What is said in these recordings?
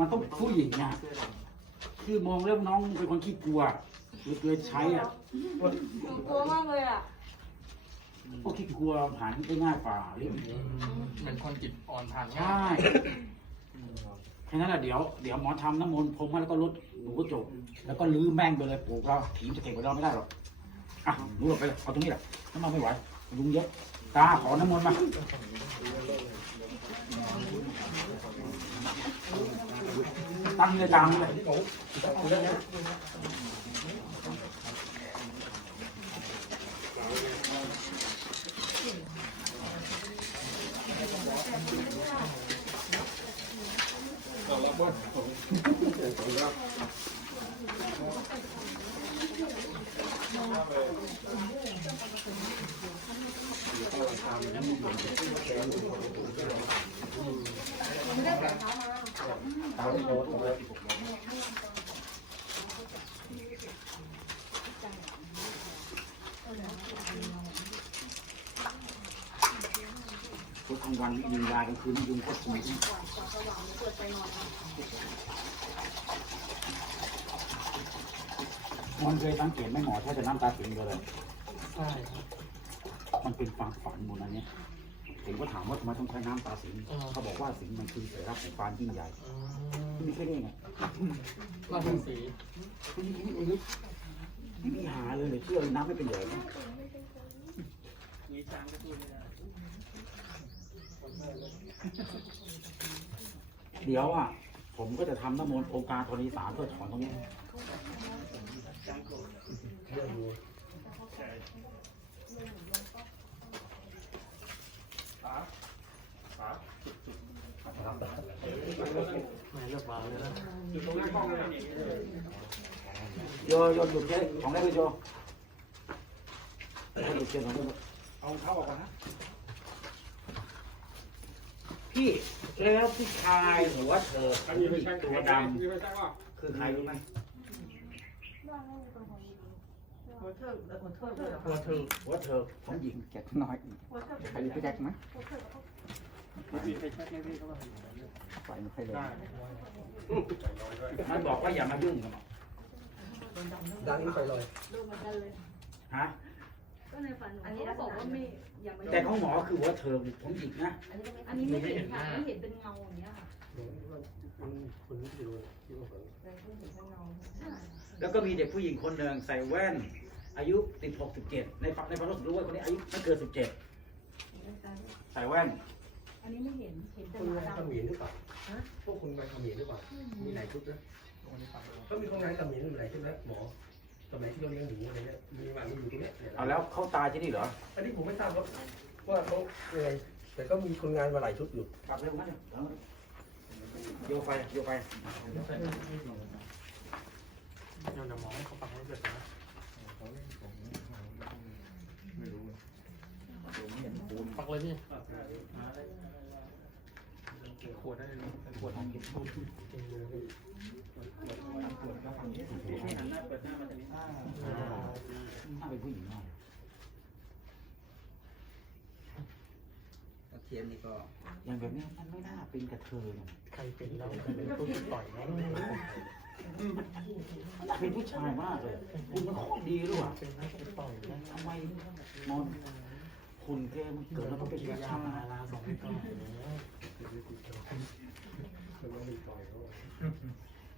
มันต้องเป็นผู้หญิงนะคือมองเรื่องน้องเป็นคนขี้กลัวเลยใช้อะหนูกลัวมากเลยอะพวกขี้กลัวผ่านได้ง่ายกว่าเรื่องเป็นคนจิตอ่อนผ่านง่าใช่ยแค่นั้นแหละเดี๋ยวเดี๋ยวหมอทำน้ำมนต์พรมให้แล้วก็ลดหนูก็จบ แล้วก็ลื้อแม่งไปเลยปลูกเราผีมันจะเก็บไว้เราไม่ได้หรอกอะหนูเอาไปเลยเอาตรงนี้แหละน้ำมันไม่ไหวยุงเยอะตาขอน้ำมนต์มา ตั้งเลยตาม เลยพุธกลางวันยุงยากลางคืนยุงโคตรสวยมันเคยสังเกตไหมหมอถ้าจะน้ำตาถึงเลยใช่มันเป็นความฝันหมดอันเนี้ย ผมก็ถามว่าทำไมต้องใช้น้ำตาสิงเขาบอกว่าสิงมันคือสัญลักษณ์ของความยิ่งใหญ่ที่มีแค่นี้ไงราเป็นสีไม่มีไม่มีไม่มีหาเลยเชื่อเลยน้ำไม่เป็นเหลวนะเดี๋ยวอะ ผมก็จะทำน้ำมนต์องค์การธรณีสารเพื่อถอนตรงนี้ ไม่เลือกวางเลยนะโยโยหยุดเช็คของแรกเลยโยให้หยุดเช็คของแรกเอาเท้าออกก่อนนะพี่แล้วผู้ชายหัวเถิดผู้หญิงตัวดำคือใครรู้ไหมหัวเธอหัวเถิดผมหญิงแก่น้อยอีกใครรู้พี่แจ็คไหม ไฟไม่ค่อยเลยมันบอกว่าอย่ามายุ่งกับมันดังนี้ไปเลยโดนเหมือนกันเลย ฮะ ก็ในฝันอันนี้เขาบอกว่าไม่อย่ามาแต่ของหมอคือหัวเถิดผมหญิงนะ อันนี้ไม่เห็นค่ะไม่เห็นเป็นเงาอย่างเงี้ยค่ะมันคนนี้อยู่ที่ว่าแต่ไม่เห็นเป็นเงาแล้วก็มีเด็กผู้หญิงคนหนึ่งใส่แว่น อายุ16 17ในฝันในฝันรู้สึกรู้ว่าคนนี้อายุไม่เกิน17ใส่แว่นอั นนี้ไม่เห็น เห็นแต่คุณหไปมาเขดำมิ้นหรือเปล่าพวกคุณไปเขมิ้นหรือเปล่า มีหลายชุดนะก็มีคนงานเขมิ้นหลายชุดนะหมอสมัยที่เราเลี้ยงหนูอะไรเงี้ยมีหมามีอยู่ตรงเนี้ยเอาแล้วเขาตายที่นี่เหรออันนี้ผมไม่ทราบว่าว่าเขายังไงแต่ก็มีคนงานมาหลายชุดอยู่กลับเร็วมั้ยโยไฟโยไฟเดี๋ย วเดี๋ยวหมอให้เขาปักให้เสร็จนะปักเลยพี่ขวดได้เลยขวดทางกินพูดน่าเป็นผู้หญิงมากเทียนนี่ก็อย่างแบบนี้มันไม่น่าเป็นกระเทยนะใครเป็นเราใครเป็นผู้ต่อยนะมันน่าเป็นผู้ชายมากเลยคุณมันโคตรดีด้วยว่ะเป็นนักต่อยนะทำไมนอน คุณแกมันเกิดแล้วก็เป็นผู้ยาชายลาลาสองต่อย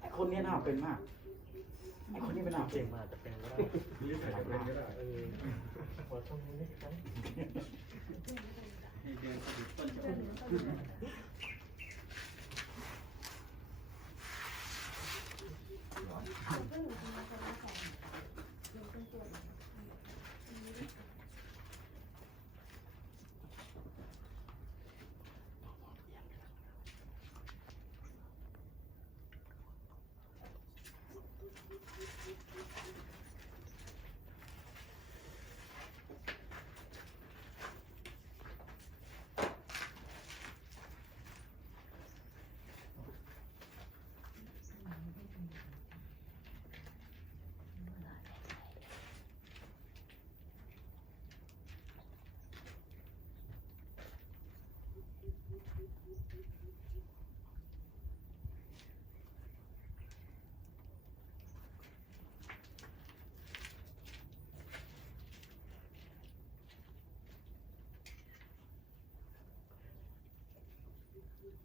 ไอ้คนนี้น่าเป็นมากไอ้คนนี้ไม่น่าเป็เก่นงมากแต่เป็นก็ได้เออหัวช่องนี้นี่ครับน